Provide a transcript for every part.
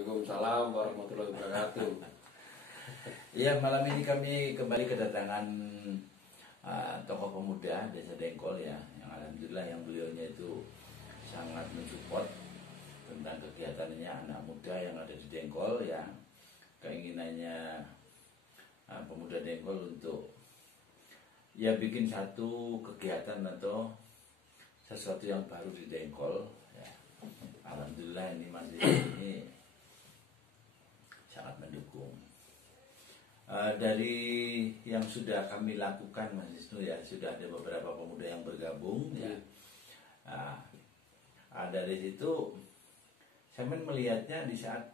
Waalaikumsalam warahmatullahi wabarakatuh. Ya, malam ini kami kembali kedatangan tokoh pemuda Desa Dengkol ya, yang alhamdulillah yang beliaunya itu sangat mensupport tentang kegiatannya anak muda yang ada di Dengkol ya. Keinginannya pemuda Dengkol untuk ya bikin satu kegiatan atau sesuatu yang baru di Dengkol ya. Alhamdulillah ini masih ini sangat mendukung. Dari yang sudah kami lakukan Mas Wisnu ya, sudah ada beberapa pemuda yang bergabung ya. Dari situ saya melihatnya di saat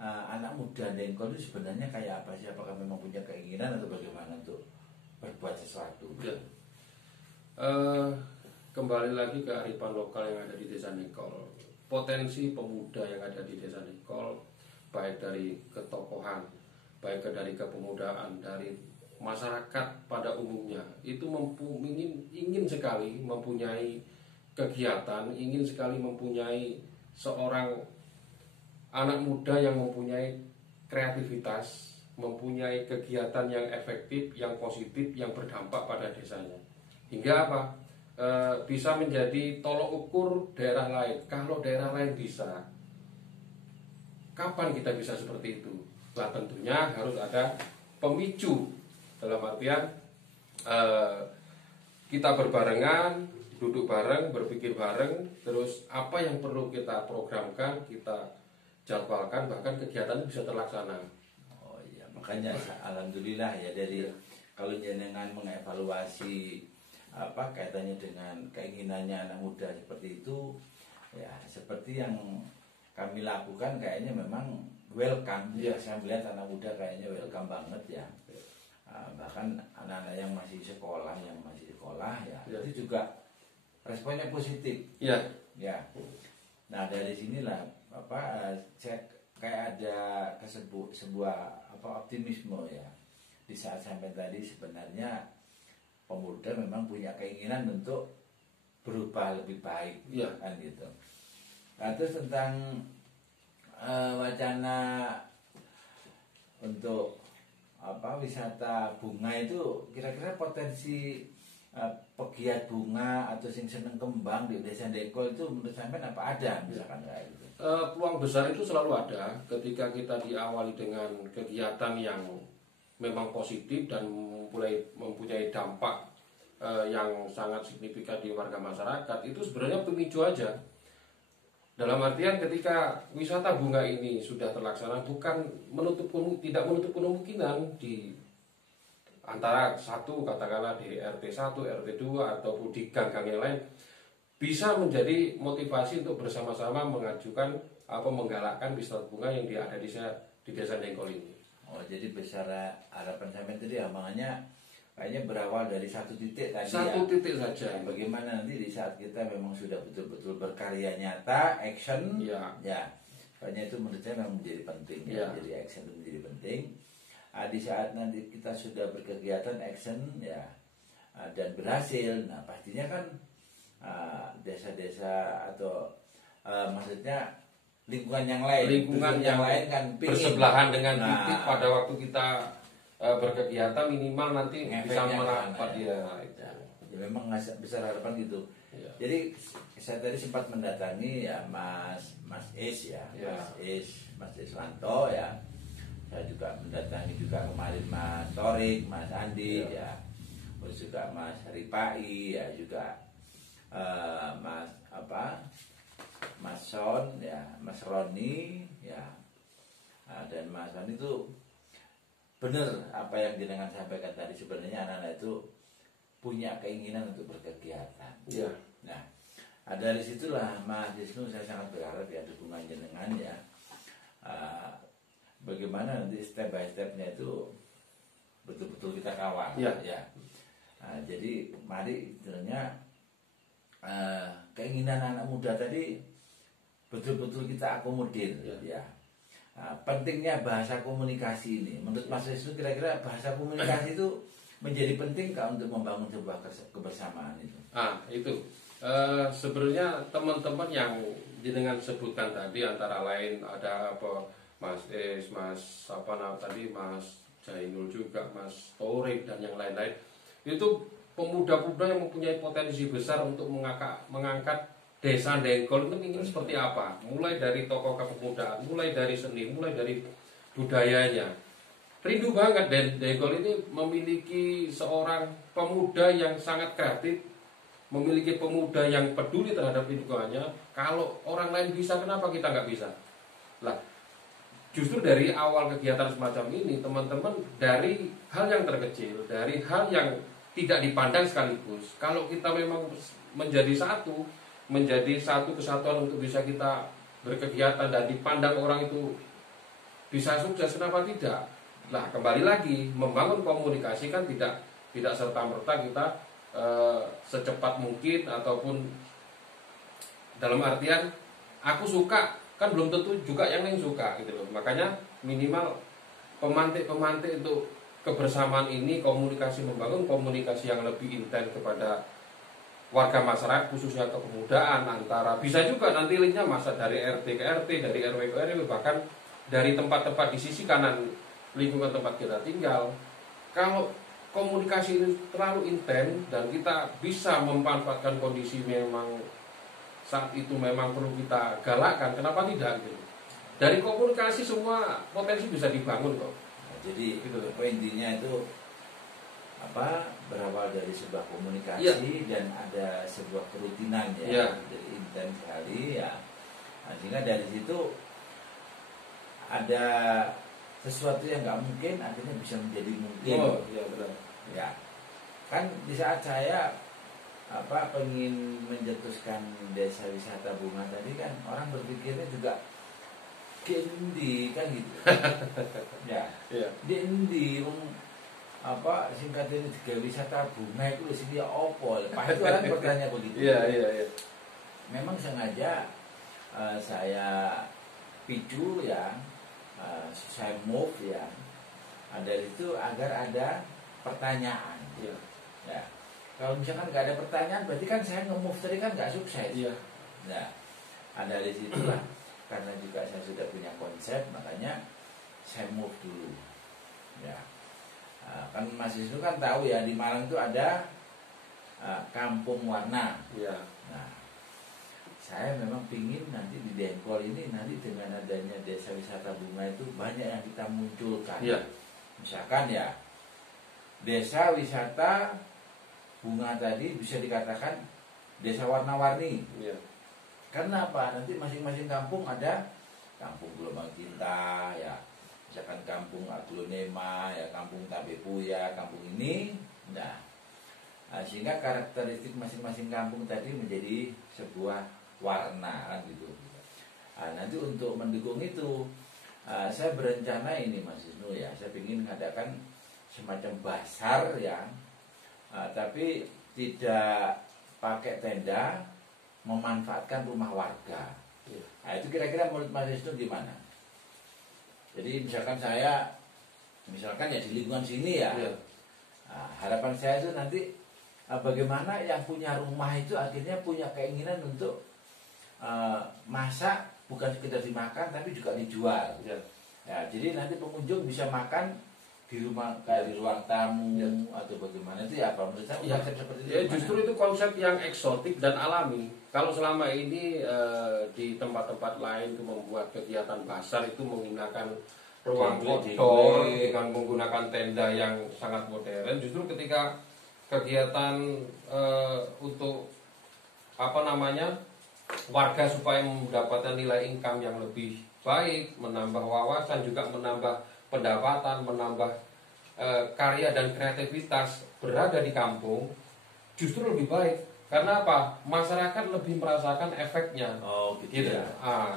anak muda Dengkol itu sebenarnya kayak apa sih? Apakah memang punya keinginan atau bagaimana untuk berbuat sesuatu? Ya. Kembali lagi ke kearifan lokal yang ada di Desa Dengkol. Potensi pemuda yang ada di Desa Dengkol, baik dari ketokohan, baik dari kepemudaan, dari masyarakat pada umumnya, itu ingin sekali mempunyai kegiatan, ingin sekali mempunyai seorang anak muda yang mempunyai kreativitas, mempunyai kegiatan yang efektif, yang positif, yang berdampak pada desanya. Hingga apa? Bisa menjadi tolok ukur daerah lain. Kalau daerah lain bisa, kapan kita bisa seperti itu? Nah, tentunya harus ada pemicu. Dalam artian kita berbarengan, duduk bareng, berpikir bareng, terus apa yang perlu kita programkan, kita jadwalkan, bahkan kegiatan bisa terlaksana. Oh iya, makanya alhamdulillah ya, dari kalau jenengan mengevaluasi apa kaitannya dengan keinginannya anak muda seperti itu ya, seperti yang kami lakukan kayaknya memang welcome ya. Saya melihat anak muda kayaknya welcome banget ya. Bahkan anak-anak yang masih sekolah ya, itu juga responnya positif ya. Nah, dari sinilah saya kayak ada sebuah optimisme ya, di saat sampai tadi sebenarnya pemuda memang punya keinginan untuk berubah lebih baik kan gitu. Nah, terus tentang wacana untuk wisata bunga itu, kira-kira potensi pegiat bunga atau sing seneng kembang di Desa Dengkol itu menurut sampean apa ada misalkan kayak gitu? Peluang besar itu selalu ada ketika kita diawali dengan kegiatan yang memang positif dan mempunyai dampak yang sangat signifikan di warga masyarakat. Itu sebenarnya pemicu aja. Dalam artian ketika wisata bunga ini sudah terlaksana, bukan tidak menutup kemungkinan di antara satu katakanlah di RT 1, RT 2 ataupun di gang-gang yang lain bisa menjadi motivasi untuk bersama-sama mengajukan atau menggalakkan wisata bunga yang ada di Desa Dengkol ini. Oh, jadi besar harapan sampai tadi ya, makanya kayaknya berawal dari satu titik tadi titik saja. Nah, bagaimana nanti di saat kita memang sudah betul-betul berkarya nyata, action ya. Kayaknya itu menurut saya memang menjadi penting ya. Jadi action itu menjadi penting. Di saat nanti kita sudah berkegiatan action ya, dan berhasil, nah pastinya kan desa-desa atau maksudnya lingkungan yang lain kan bersebelahan dengan titik pada waktu kita berkegiatan minimal nanti bisa merapat ya. Memang besar harapan gitu. Jadi saya tadi sempat mendatangi ya Mas Is ya, Mas Iswanto ya. Saya juga mendatangi juga kemarin Mas Torik, Mas Andi ya. Terus juga Mas Ripai ya, juga Mas Son ya, Mas Roni ya. Dan Mas Roni itu benar apa yang jenengan sampaikan tadi, sebenarnya anak-anak itu punya keinginan untuk berkegiatan. Nah, dari situlah Mas Wisnu saya sangat berharap ya dukungan jenengan ya. Bagaimana nanti step by stepnya itu betul-betul kita kawal ya. Jadi mari sebenarnya keinginan anak muda tadi betul-betul kita akomodir ya. Pentingnya bahasa komunikasi ini, menurut Mas Wisnu kira-kira bahasa komunikasi itu menjadi penting untuk membangun sebuah kebersamaan itu? Itu Sebenarnya teman-teman yang dengan sebutkan tadi antara lain ada apa Mas apa tadi Mas Jainul juga, Mas Torik dan yang lain-lain. Itu pemuda-pemuda yang mempunyai potensi besar untuk mengangkat desa Dengkol itu ingin seperti apa? Mulai dari tokoh kepemudaan, mulai dari seni, mulai dari budayanya. Rindu banget Dengkol ini memiliki seorang pemuda yang sangat kreatif, memiliki pemuda yang peduli terhadap lingkungannya. Kalau orang lain bisa, kenapa kita nggak bisa? Lah, justru dari awal kegiatan semacam ini, teman-teman, dari hal yang terkecil, dari hal yang tidak dipandang sekaligus, kalau kita memang menjadi satu kesatuan untuk bisa kita berkegiatan dan dipandang orang itu bisa sukses, kenapa tidak? Nah, kembali lagi, membangun komunikasi kan tidak serta-merta kita secepat mungkin, ataupun dalam artian aku suka kan belum tentu juga yang lain suka gitu loh. Makanya minimal pemantik untuk kebersamaan ini, membangun komunikasi yang lebih intens kepada warga masyarakat, khususnya kepemudaan, antara bisa juga nanti linknya masa dari RT ke RT, dari RW ke RW, bahkan dari tempat-tempat di sisi kanan lingkungan tempat kita tinggal. Kalau komunikasi ini terlalu intens dan kita bisa memanfaatkan kondisi memang saat itu memang perlu kita galakkan, kenapa tidak gitu. Dari komunikasi semua potensi bisa dibangun kok. Nah, jadi gitu. Intinya itu berawal dari sebuah komunikasi dan ada sebuah kerutinan ya. Jadi intens sekali ya. Nah, sehingga dari situ ada sesuatu yang nggak mungkin akhirnya bisa menjadi mungkin. Oh iya benar. Ya, kan di saat saya pengen mencetuskan desa wisata bunga tadi kan orang berpikirnya juga kendi kan gitu. Ya, di singkatnya juga wisata bunga itu sih opol. Pasti orang bertanya begitu. Iya. Memang sengaja saya picu ya. Saya move ya, dari itu agar ada pertanyaan. Ya, kalau misalkan nggak ada pertanyaan, berarti kan saya nge-move tadi kan nggak sukses. Nah, dari situlah karena juga saya sudah punya konsep, makanya saya move dulu. Ya, kan Mas Wisnu kan tahu ya di Malang itu ada Kampung Warna. Nah, saya memang pingin nanti di Dengkol ini nanti dengan adanya desa wisata bunga itu banyak yang kita munculkan. Misalkan ya desa wisata bunga tadi bisa dikatakan desa warna-warni. Karena apa? Nanti masing-masing kampung ada kampung Gelombang Cinta ya, misalkan kampung Aglonema ya, kampung Tabepuya, kampung ini. Nah, sehingga karakteristik masing-masing kampung tadi menjadi sebuah warna kan gitu. Nanti untuk mendukung itu saya berencana ini Mas Wisnu ya, saya ingin mengadakan semacam basar ya, tapi tidak pakai tenda, memanfaatkan rumah warga. Nah, itu kira-kira menurut Mas Wisnu gimana? Jadi misalkan ya di lingkungan sini ya, harapan saya itu nanti bagaimana yang punya rumah itu akhirnya punya keinginan untuk masak, bukan sekedar dimakan tapi juga dijual. Ya, jadi nanti pengunjung bisa makan di rumah kayak di ruang tamu atau bagaimana, itu ya apa menurut saya konsep seperti itu. Justru itu konsep yang eksotik dan alami. Kalau selama ini di tempat-tempat lain itu membuat kegiatan pasar itu menggunakan ruang outdoor dengan menggunakan tenda yang sangat modern, justru ketika kegiatan untuk warga supaya mendapatkan nilai income yang lebih baik, menambah wawasan, juga menambah pendapatan, menambah karya dan kreativitas berada di kampung, justru lebih baik. Karena apa? Masyarakat lebih merasakan efeknya. Gitu ya.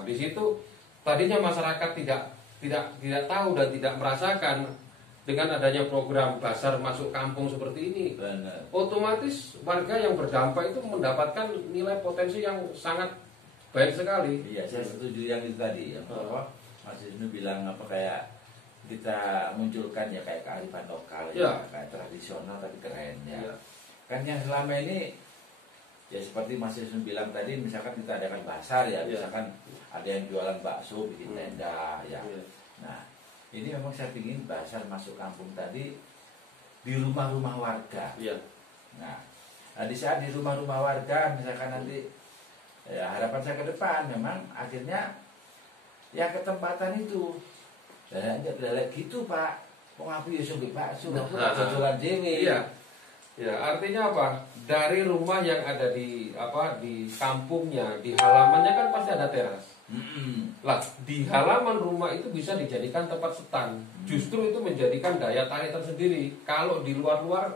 Di situ tadinya masyarakat tidak tahu dan tidak merasakan. Dengan adanya program basar masuk kampung seperti ini, otomatis warga yang berdampak itu mendapatkan nilai potensi yang sangat baik sekali. Iya, saya setuju yang itu tadi ya. Mas Wisnu bilang kayak kita munculkan ya kayak kearifan lokal ya, kayak tradisional tapi keren ya. Kan yang selama ini Ya seperti Mas Yusuf bilang tadi, misalkan kita adakan pasar ya, misalkan ada yang jualan bakso bikin tenda ya. Nah ini memang saya ingin pasar masuk kampung tadi di rumah-rumah warga. Nah di saat di rumah-rumah warga misalkan nanti ya harapan saya ke depan memang akhirnya ya ketempatan itu dalam gitu Pak. Kok aku ya sugi bakso, aku jualan dewe. Ya, artinya apa? Dari rumah yang ada di kampungnya, di halamannya kan pasti ada teras. Lah, di halaman rumah itu bisa dijadikan tempat stand. Justru itu menjadikan daya tarik tersendiri. Kalau di luar-luar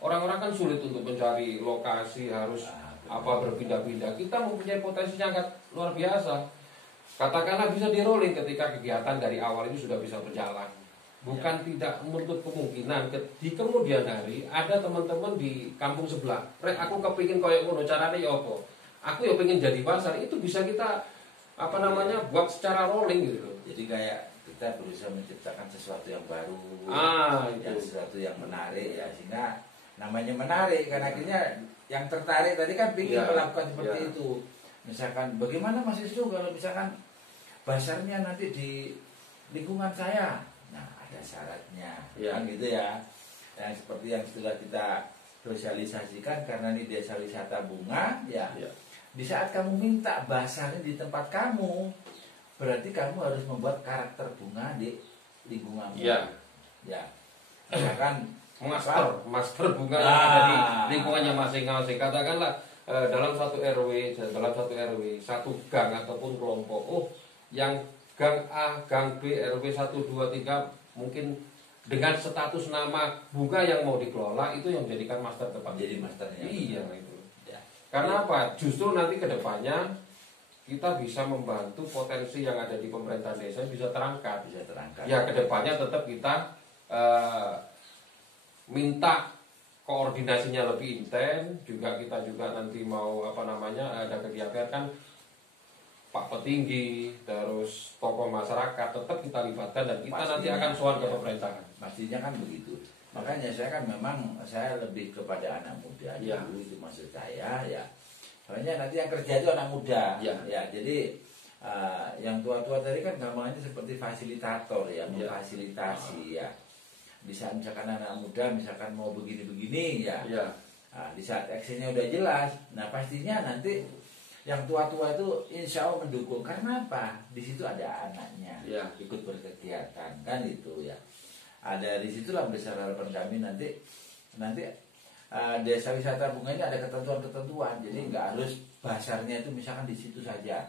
orang-orang kan sulit untuk mencari lokasi, harus berpindah-pindah. Kita mempunyai potensi yang sangat luar biasa. Katakanlah bisa di rolling ketika kegiatan dari awal itu sudah bisa berjalan. Bukan tidak menutup kemungkinan di kemudian hari ada teman-teman di kampung sebelah. Aku kepingin koyo ngono carane ya apa? Aku ya pengen jadi pasar, itu bisa kita buat secara rolling gitu. Jadi kayak kita berusaha menciptakan sesuatu yang baru, yang sesuatu yang menarik ya, sehingga namanya menarik karena akhirnya yang tertarik tadi kan ingin melakukan seperti itu. Misalkan bagaimana Mas Yusuf kalau misalkan pasarnya nanti di lingkungan saya, nah ada syaratnya kan gitu ya. Yang seperti yang sudah kita sosialisasikan karena ini desa wisata bunga ya. Di saat kamu minta basarnya di tempat kamu, berarti kamu harus membuat karakter bunga di lingkunganmu. Ya. Misalkan master bunga yang ada di lingkungannya masing-masing. Katakanlah dalam satu RW, satu gang ataupun kelompok. Yang gang A, gang B, RW 1, 2, 3 mungkin dengan status nama bunga yang mau dikelola itu yang menjadikan master tepat. Jadi masternya. Iya itu. Karena apa? Justru nanti kedepannya kita bisa membantu potensi yang ada di pemerintahan desa bisa terangkat. Ya kedepannya tetap kita minta koordinasinya lebih intens. Juga kita nanti mau ada kegiatan kan Pak Petinggi, terus tokoh masyarakat tetap kita libatkan dan kita pastinya, nanti akan soal ke pemerintahan. Pastinya kan begitu. Makanya saya lebih kepada anak muda dulu itu maksud saya ya. Soalnya nanti yang kerja itu anak muda ya. Jadi yang tua-tua tadi kan gampangnya seperti fasilitator ya, memfasilitasi ya. Di saat misalkan anak muda misalkan mau begini-begini ya. Nah, di saat actionnya udah jelas, nah pastinya nanti yang tua-tua itu insya Allah mendukung. Karena apa? Di situ ada anaknya ikut berkegiatan kan itu ya. Ada di situlah besar harapan kami nanti desa wisata bunga ini ada ketentuan-ketentuan. Jadi nggak harus basarnya itu misalkan di situ saja.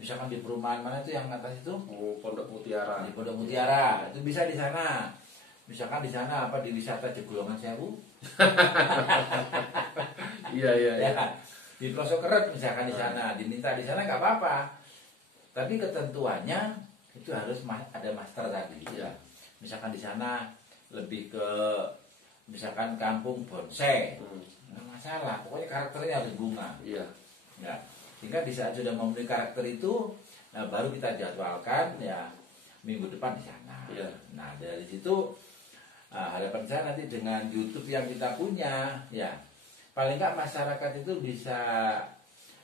Misalkan di perumahan mana itu yang atas itu Pondok Mutiara. Di Pondok Mutiara itu bisa di sana. Misalkan di sana di wisata Jegolongan Sewu. Iya. Di pelosok Keret misalkan di sana, diminta di sana nggak apa-apa. Tapi ketentuannya itu harus ada master tadi. Misalkan di sana lebih ke misalkan kampung bonsai, nggak masalah. Pokoknya karakternya harus bunga. Ya. Sehingga di saat sudah memenuhi karakter itu, nah baru kita jadwalkan ya minggu depan di sana. Nah dari situ harapan saya nanti dengan YouTube yang kita punya ya. Paling nggak masyarakat itu bisa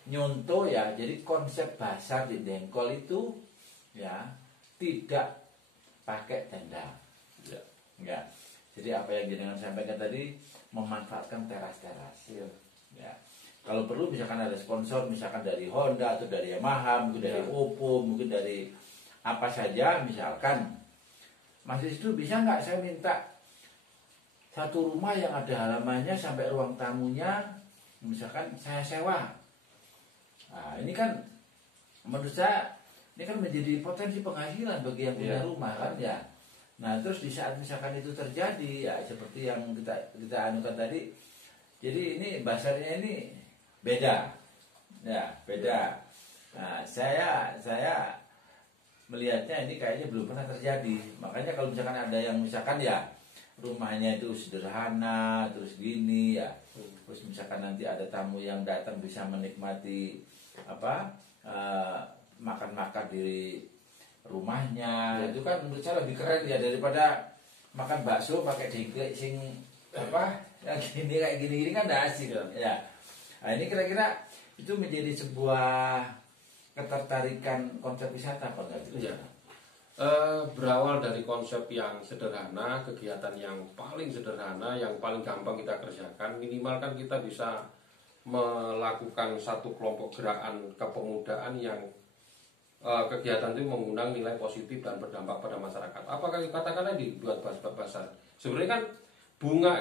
nyontoh ya. Jadi konsep basar di Dengkol itu ya tidak pakai tenda. Ya. Jadi apa yang jenengan sampaikan tadi memanfaatkan teras-teras. Ya. Kalau perlu misalkan ada sponsor misalkan dari Honda atau dari Yamaha, mungkin dari Oppo, mungkin dari apa saja misalkan. Masih itu bisa nggak saya minta satu rumah yang ada halamannya sampai ruang tamunya misalkan saya sewa. Nah, ini kan menurut saya ini kan menjadi potensi penghasilan bagi yang punya rumah kan ya. Nah, terus di saat misalkan itu terjadi ya seperti yang kita anukan tadi. Jadi ini basarnya ini beda. Ya, beda. Nah, saya melihatnya ini kayaknya belum pernah terjadi. Makanya kalau misalkan ada yang misalkan ya rumahnya itu sederhana terus gini ya, terus misalkan nanti ada tamu yang datang bisa menikmati makan-makan di rumahnya itu kan menurut saya lebih keren ya daripada makan bakso pakai dengklek yang gini kayak gini kan tidak asik ya. Nah, ini kira-kira itu menjadi sebuah ketertarikan konsep wisata apa enggak? Iya. Berawal dari konsep yang sederhana, kegiatan yang paling sederhana, yang paling gampang kita kerjakan, minimal kan kita bisa melakukan satu kelompok gerakan kepemudaan yang kegiatan itu mengundang nilai positif dan berdampak pada masyarakat. Apakah katakanlah dibuat basar? Sebenarnya kan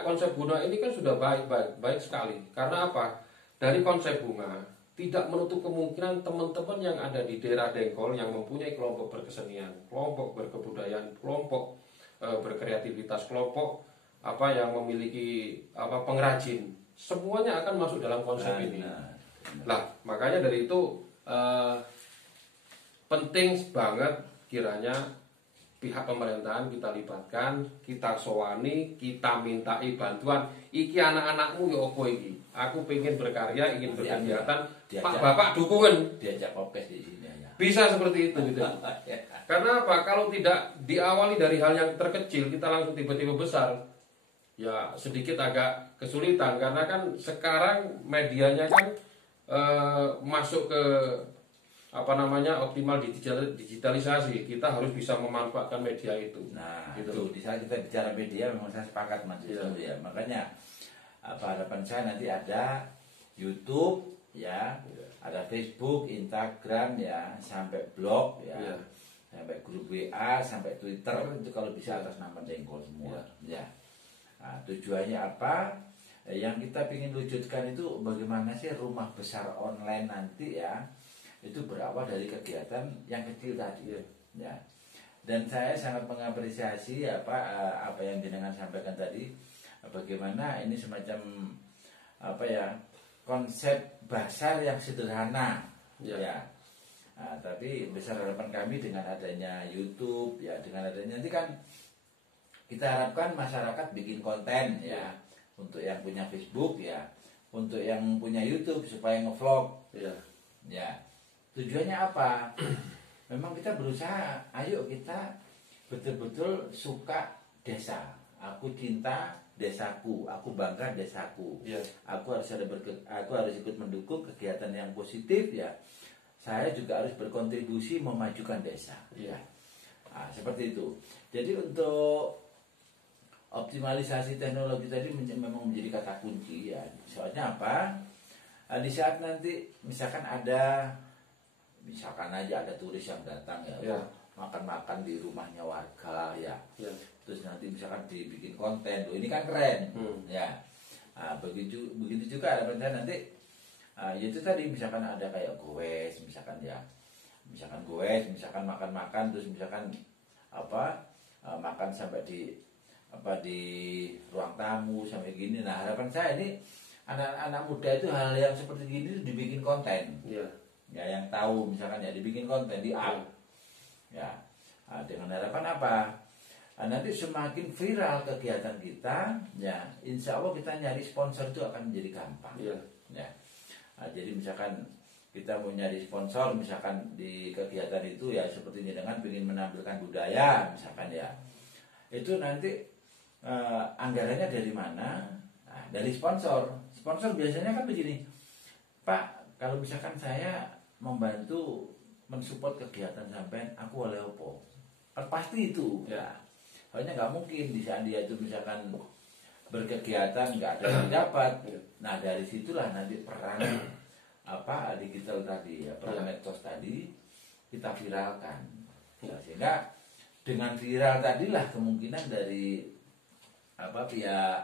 konsep bunga ini kan sudah baik sekali. Karena apa? Dari konsep bunga tidak menutup kemungkinan teman-teman yang ada di daerah Dengkol yang mempunyai kelompok berkesenian, kelompok berkebudayaan, kelompok berkreativitas, kelompok yang memiliki pengrajin, semuanya akan masuk dalam konsep ini. Nah, makanya dari itu penting banget kiranya pihak pemerintahan kita libatkan, kita sowani, kita mintai bantuan. Iki anak-anakmu ya opo iki? Aku pengen berkarya, ingin berkegiatan. Pak Bapak dukungan. Diajak popes di sini ya. Bisa seperti itu gitu. Karena apa? Kalau tidak diawali dari hal yang terkecil, kita langsung tiba-tiba besar. Ya sedikit agak kesulitan karena kan sekarang medianya kan masuk ke optimal digitalisasi. Kita harus bisa memanfaatkan media itu. Nah, gitu. Di saat kita bicara media memang saya sepakat Mas Wisnu ya. Makanya harapan saya nanti ada YouTube ya, ada Facebook, Instagram ya, sampai blog ya, sampai grup WA, sampai Twitter, itu kalau bisa atas nama Dengkol semua ya. Nah, tujuannya apa? Yang kita ingin wujudkan itu bagaimana sih rumah besar online nanti ya, itu berawal dari kegiatan yang kecil tadi ya. Dan saya sangat mengapresiasi apa yang jenengan sampaikan tadi, bagaimana ini semacam konsep basar yang sederhana ya. Nah, tapi besar harapan kami dengan adanya YouTube ya, dengan adanya nanti kan kita harapkan masyarakat bikin konten ya, untuk yang punya Facebook ya, untuk yang punya YouTube supaya ngevlog ya. Tujuannya apa? Memang kita berusaha, ayo kita betul-betul suka desa. Aku cinta desaku, aku bangga desaku. Aku harus ikut mendukung kegiatan yang positif ya. Saya juga harus berkontribusi memajukan desa. Nah, seperti itu. Jadi untuk optimalisasi teknologi tadi memang menjadi kata kunci ya. Soalnya apa? Di saat nanti misalkan aja ada turis yang datang ya, makan-makan di rumahnya warga ya. Terus nanti misalkan dibikin konten, ini kan keren ya. Nah, begitu juga ada benda nanti itu tadi misalkan ada kayak goes misalkan makan-makan terus misalkan makan sampai di ruang tamu sampai gini. Nah, harapan saya ini anak-anak muda itu hal yang seperti gini dibikin konten. Ya, yang tahu misalkan ya dibikin konten di up. Ya. Nah, dengan harapan apa? Nah, nanti semakin viral kegiatan kita, ya, insya Allah kita nyari sponsor itu akan menjadi gampang. Ya. Nah, jadi misalkan kita mau nyari sponsor, misalkan di kegiatan itu ya seperti dengan ingin menampilkan budaya, misalkan ya, itu nanti anggarannya dari mana? Nah, dari sponsor. Sponsor biasanya kan begini, Pak, kalau misalkan saya membantu mensupport kegiatan sampean, aku oleh opo? Kan pasti itu. Ya. Soalnya nggak mungkin di saat dia itu misalkan berkegiatan nggak ada yang dapat. Nah, dari situlah nanti peran digital tadi ya, peran medsos tadi kita viralkan. Ya, sehingga dengan viral tadilah kemungkinan dari pihak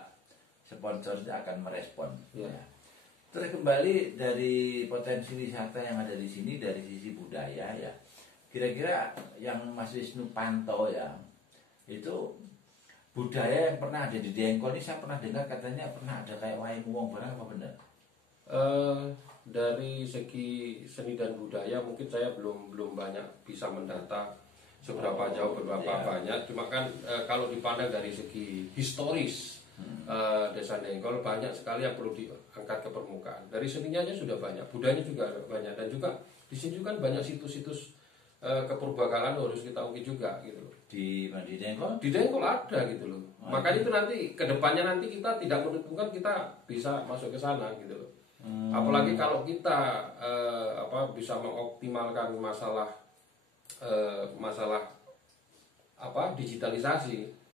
sponsor akan merespon. Ya. Terus kembali dari potensi wisata yang ada di sini dari sisi budaya ya. Kira-kira yang Mas Wisnu pantau ya, itu budaya yang pernah ada di Dengkol ini, saya pernah dengar katanya pernah ada kayak wayang wong, barang apa benar? Dari segi seni dan budaya mungkin saya belum banyak bisa mendata seberapa jauh, berapa banyak. Cuma kan kalau dipandang dari segi historis Desa Dengkol banyak sekali yang perlu diangkat ke permukaan. Dari seninya aja sudah banyak, budayanya juga banyak, dan juga di sini juga banyak situs-situs kepurbakalan harus kita ungkit juga gitu loh. Di Dengkol? Di Dengkol ada gitu loh. Makanya itu nanti kedepannya nanti kita tidak menentukan kita bisa masuk ke sana gitu loh. Apalagi kalau kita bisa mengoptimalkan masalah digitalisasi,